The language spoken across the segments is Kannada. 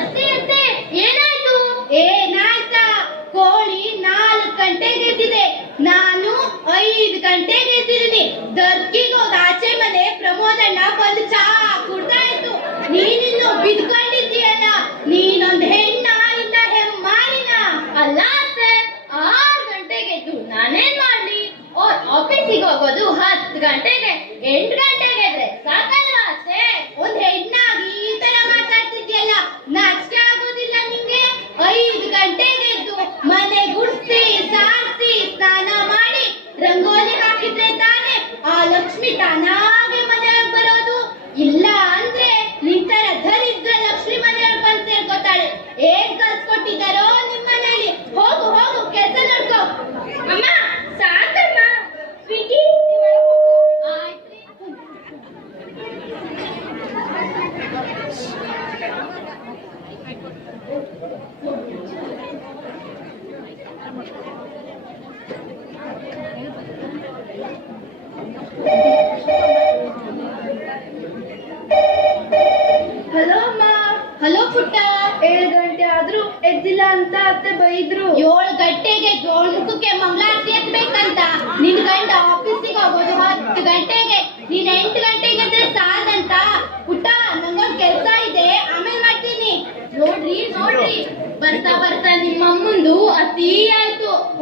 ಅತ್ತೆ ಅತ್ತೆ, ಏನಾಯ್ತು? ಏನಾಯ್ತಾ? ಕೋಳಿ ನಾಲ್ಕು ಗಂಟೆಗೆ ಎದ್ದಿದೆ. ನಾನು ಐದು ಗಂಟೆಗೆ ಎದ್ದಿದ್ದೀನಿ. ದರ್ಗಿಗೆ ಹೋದ ಆಚೆ ಮನೆ ಪ್ರಮೋದಣ್ಣ ಬಂದು ಚಾ ಕುಡ್ತಾ ಇತ್ತು. ನೀನಿನ್ನು ಬಿದ್ಕೊಂಡಿದ್ದೀಯಲ್ಲ? ನೀನೊಂದು ಹೆಣ್ಣ ಇಲ್ಲ ಹೆಮ್ಮಾಲಿನ. ಅಲ್ಲ ಅತ್ತೆ, ಆರು ಗಂಟೆಗೆ ಎದ್ದು ನಾನೇನ್ ಮಾಡಲಿ? ಓ ಆಫೀಸಿಗೆ ಹೋಗೋದು ಹತ್ತು ಗಂಟೆಗೆ. ಎಂಟು ಗಂಟೆಗೆ ಹಲೋ ಅಮ್ಮ. ಹಲೋ ಪುಟ್ಟ. ಏಳು ಗಂಟೆ ಆದ್ರೂ ಎದ್ದಿಲ್ಲ ಅಂತ ಅತ್ತೆ ಬೈದ್ರು. ಏಳು ಗಂಟೆಗೆ ಏಳು ಮುಖಕ್ಕೆ ಮಂಗಳಾರತಿ ಎತ್ಬೇಕಂತ. ನಿನ್ ಗಂಡ ಆಫೀಸಿಗೆ ಹೋಗೋದು ಹತ್ತು ಗಂಟೆಗೆ. ನೀನ್ ಎಂಟು ಗಂಟೆಗೆ ಎದ್ರೆ ಸಾಲಂತ? ಪುಟ್ಟ ನಂಗೊಂದ್ ಕೆಲ್ಸ ಇದೆ. ಆಮೇಲೆ ಮಾಡ್ತೀನಿ. ನೋಡ್ರಿ ನೋಡ್ರಿ. ಬರ್ತಾ ಬರ್ತಾ ನಿಮ್ಮ ಅಮ್ಮಂದು ಅತಿ ಆಯ್ತು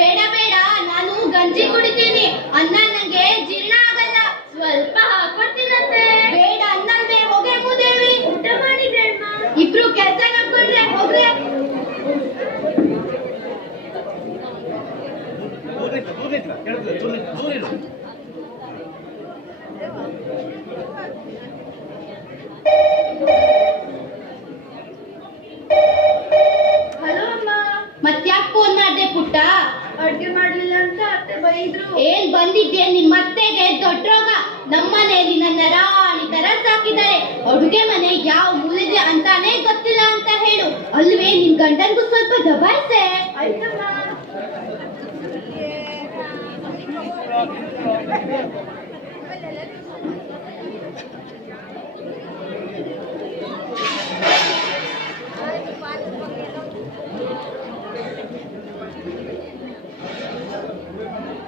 ಬೇಡ ಬೇಡ ನಾನು ಗಂಜಿ ಕುಡಿತೀನಿ. ಅನ್ನ ನಂಗೆ ಜೀರ್ಣ ಆಗಲ್ಲ. ಸ್ವಲ್ಪ ಬೈದ್ರು. ಏನ್ ಬಂದಿದ್ದೆ? ನಿನ್ ಮತ್ತೆಗೆ ದೊಡ್ಡ ರೋಗ. ನಮ್ಮನೇಲಿ ನನ್ನ ರಾಣಿ ತರ ಸಾಕಿದ್ದಾರೆ ಅಡುಗೆ ಮನೆ ಯಾವ ಮೂಲೆಗೆ ಅಂತಾನೆ ಗೊತ್ತಿಲ್ಲ ಅಂತ ಹೇಳು. ಅಲ್ವೇ ನಿಮ್ ಗಂಡನ್ಗೂ ಸ್ವಲ್ಪ ದಬಾಯಿಸೆ. ಆಯ್ತಮ್ಮ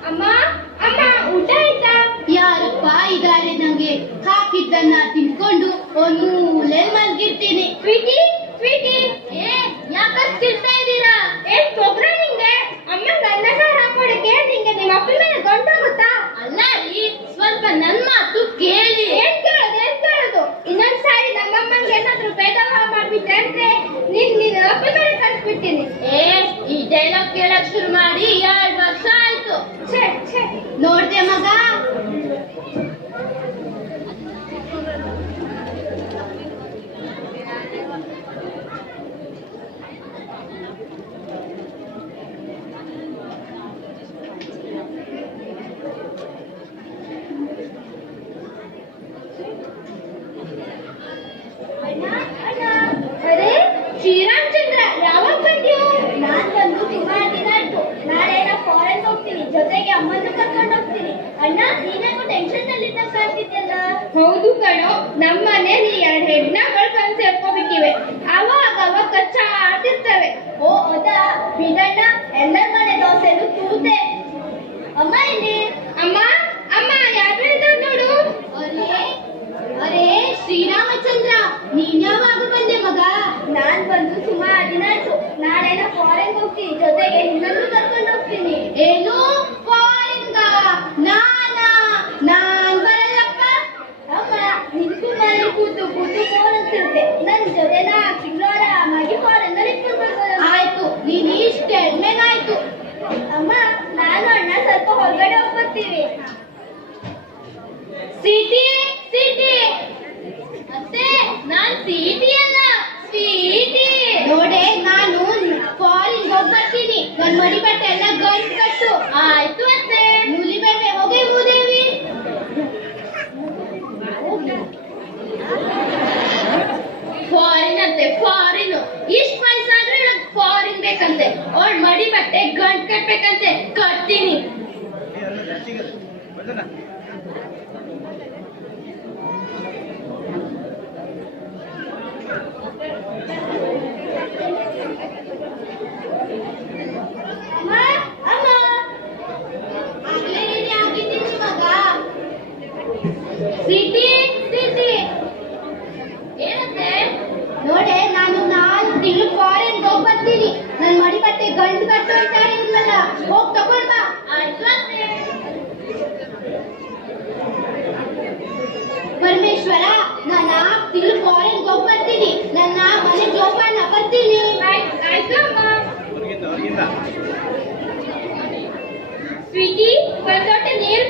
ಅಮ್ಮ ಅಮ್ಮ ಊಟ ಆಯ್ತಾ ಯಾರಪ್ಪ ಇದಾರೆ ನಂಗೆ ಹಾಕಿದ್ದನ್ನ ತಿನ್ಕೊಂಡು ಒಂದ್ ಮೂಲೆ ಮಲ್ಗಿರ್ತೀನಿ ಸ್ವೀಟಿ ಸ್ವೀಟಿ ಏ ಯಾಕಷ್ಟು ತಿಂತಾ ಇದ್ದೀರಾ ಏನ್ ತೊಗ್ರ ನಿಂಗೆ ಅಮ್ಮ ನನ್ನ ಸಾರ್ ಹಾಕೊಡಕ್ಕೆ ನಿಂಗೆ ನಿಮ್ಮ ಅಪ್ಪನ ಮೇಲೆ ಗಂಟೋಗುತ್ತಾ ಅಲ್ಲ ರೀ ಸ್ವಲ್ಪ ನನ್ ಮಾತು ಕೇಳಿ ಏನ್ ಕೇಳೋದು ಏನ್ ಕೇಳೋದು ಇನ್ನೊಂದ್ ಸಾರಿ ನಮ್ಮಮ್ಮನ್ಗೆ ಏನಾದ್ರು ಭೇದಭಾವ ಮಾಡ್ಬಿಟ್ರೆ ಅಂದ್ರೆ ನಿನ್ ನಿನ್ನ ಅಪ್ಪನ ಮೇಲೆ ಕಳ್ಸ್ಬಿಡ್ತೀನಿ ಏ ಈ ಡೈಲಾಗ್ ಕೇಳಕ್ ಶುರು ಮಾಡಿ ಎರಡ್ ವರ್ಷ ಆಯ್ತು ಛೇ ಛೇ ನೋಡ್ದೆ ಮಗ ಅರೆ ಶ್ರೀರಾಮಚಂದ್ರ ಯಾವಾಗ ಬಂದ್ಯೋ ನಾನ್ ಬಂದು ಸುಮಾರು ದಿನ ಆಯ್ತು ನಾಳೆ ನಾ ಫಾರೆನ್ ಹೋಗ್ತೀನಿ ಜೊತೆಗೆ ಅಮ್ಮನ್ನು ಕರ್ಕೊಂಡು ಹೋಗ್ತೀನಿ ಅಣ್ಣ ನೀನೇನು ಟೆನ್ಷನ್ ಅಲ್ಲಿ ಕಾಣ್ತಿದ್ಯಲ್ಲ ಹೌದು ಕಣೋ ನಮ್ಮನೆ ನೀ ಎರಡ್ ಹೆಡ್ನಗಳು ಬಂದು ಸೇರ್ಕೋಬಿಟ್ಟಿವೆ. ಅವಾಗ ಅವಾಗ ಕಚ್ಚಾ ಆಡ್ತಿರ್ತವೆ ಓ ಅದಾ ಬಿಡಣ್ಣ ಎಲ್ಲರ ಮನೆ ದೋಸೆನು ತೂತೆ. ಅಮ್ಮ ಇಲ್ಲಿ ಸ್ವಲ್ಪ ಹೊರಗಡೆ ಹೋಗ್ಬರ್ತೀವಿ ಸಿಟಿ ಸಿಟಿ पे कंधे और मड़ी बट्टे घंटे पे कंधे करती नहीं। Sleepy. ಸ್ವೀಟಿ ಒಂದ್ ಲೋಟ ನೀರ್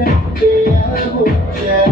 Yeah,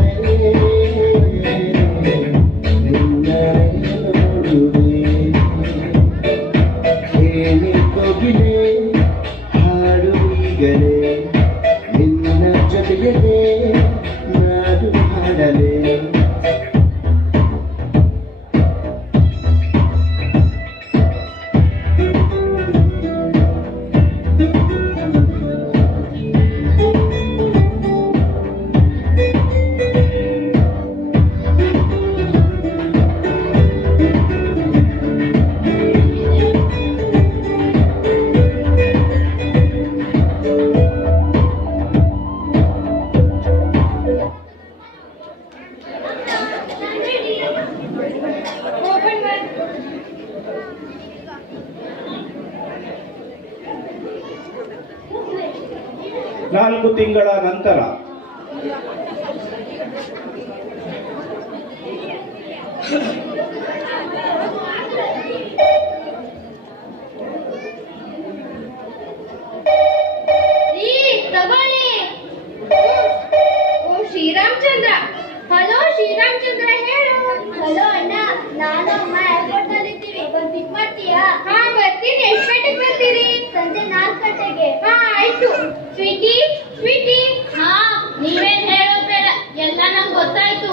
ನಾಲ್ಕು ತಿಂಗಳ ನಂತರ ರೀ ತಗೊಳ್ಳಿ ಓ ಶ್ರೀರಾಮಚಂದ್ರ ಹಲೋ ಶ್ರೀರಾಮಚಂದ್ರ ಹೇಳು ಹಲೋ ಅಣ್ಣ ನಾನು ಅಮ್ಮ ಏರ್ಪೋರ್ಟ್ನಲ್ಲಿ ಇದ್ದೀವಿ ಬಂದು ಪಿಕ್ ಮಾಡ್ತೀಯಾ ಹಾ ಬರ್ತೀನಿ ಎಷ್ಟು ಗಂಟೆಗೆ ಬರ್ತೀರಿ ಸಂಜೆ ನಾಲ್ಕು ಗಂಟೆಗೆ ಹಾ ಆಯ್ತು ಸ್ವೀಟಿ ಸ್ವೀಟಿ ಹಾ ನೀವೇನ್ ಹೇಳೋದ್ ಬೇಡ ಎಲ್ಲ ನಂಗೆ ಗೊತ್ತಾಯ್ತು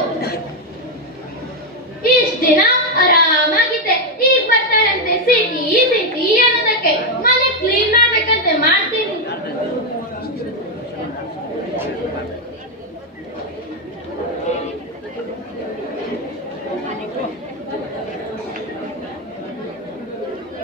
ಇಷ್ಟ ದಿನ ಆರಾಮಾಗಿದ್ದೆ ಈಗ ಬರ್ತಾಳಂತೆ ಸಿಟಿ ಸಿಟಿ ಅನ್ನೋದಕ್ಕೆ ಮನೆ ಕ್ಲೀನ್ ಮಾಡ್ಬೇಕಂತೆ ಮಾಡ್ತೀನಿ ಸ್ವೀಟಿ ಸ್ವೀಟಿ ಏನ್ರಿ ಒಬ್ರೇ ಬಂದ್ರ ಇಲ್ವೇ ಯಾಕೆ ಕರ್ಕೊಂಡು ಹಾ ಇವ್ರು ಯಾರ್ರಿ ಗೊತ್ತಾಗಿರ್ಬೇಡಿ ಇವ್ರು ನಿಮ್ಮ ಅತ್ತೆ ಹಾ ಅತ್ತೆನಾ ಏ ಸ್ವೀಟಿ ನಾನ್ ಕಣೆ ನಿಮ್ಮ ಅತ್ತೆ ಹಾಯ್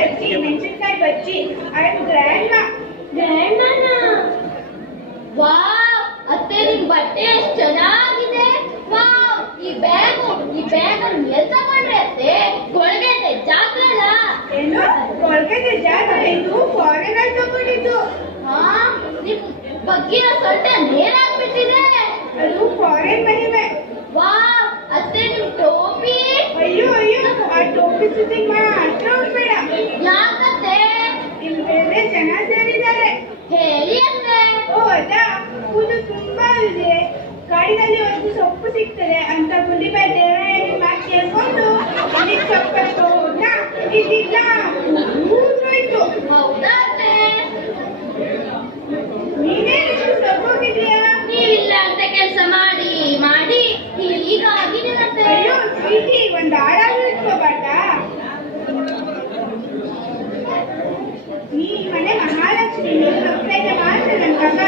ವಾವ್ ಅತ್ತೆ ನಿಮ್ ಬಟ್ಟೆ ಎಷ್ಟು ಚೆನ್ನಾಗಿದೆ. ವಾವ್ ಈ ಬ್ಯಾಗ್ ಈ ಬ್ಯಾಗ್ ಅನ್ನು ಎಲ್ಲಿ ತಗೊಂಡ್ರೆ ಅತ್ತೆ? ಕೊಳಗೈತೆ ಜಾತ್ರೆಲ್ಲ ಏನು ಕೊಲ್ಗೇಟ್ ಜಾತ್ರೆ ಇದು ಫಾರಿನ್ ಅಲ್ಲಿ ತಗೊಂಡಿದ್ದು. ಹಾ ನಿಮ್ ಬಗ್ಗಿನ ಸೊಂಟ ನೇರಾಗ್ಬಿಟ್ಟಿದೆ ಅದು ಫಾರಿನ್ ಮಹಿಮೆ. ವಾವ್ ಅತ್ತೆ ನಿಮ್ ಟೋಪಿ. ಅಯ್ಯೋ ಅಯ್ಯೋ ಆ ಟೋಪಿ ಸುದ್ದಿ ಮಾ ಸೊಪ್ಪು ಸಿಗ್ತದೆ ಅಂತ ಗುಂಡಿಬೈ ಕೇಳ್ಕೊಂಡು ಅಲ್ಲಿಗೆ ಸೊಪ್ಪು ಇದ್ದಿಲ್ಲ ನೀವೇನು ನೀವಿಲ್ಲ ಅಂತ ಕೆಲಸ ಮಾಡಿ ಮಾಡಿ. ಈಗ ಒಂದು ಹಾಳಾಗಿ ಇಟ್ಕೋಬಾರ್ದ? ನೀ ಮನೆ ಮಹಾಲಕ್ಷ್ಮಿ ನೀವು ಸೊಪ್ಪು ಮಾಡ್ತಾರೆ ನನ್ನ ಕಸ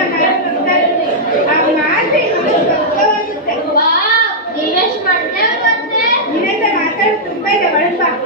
que te.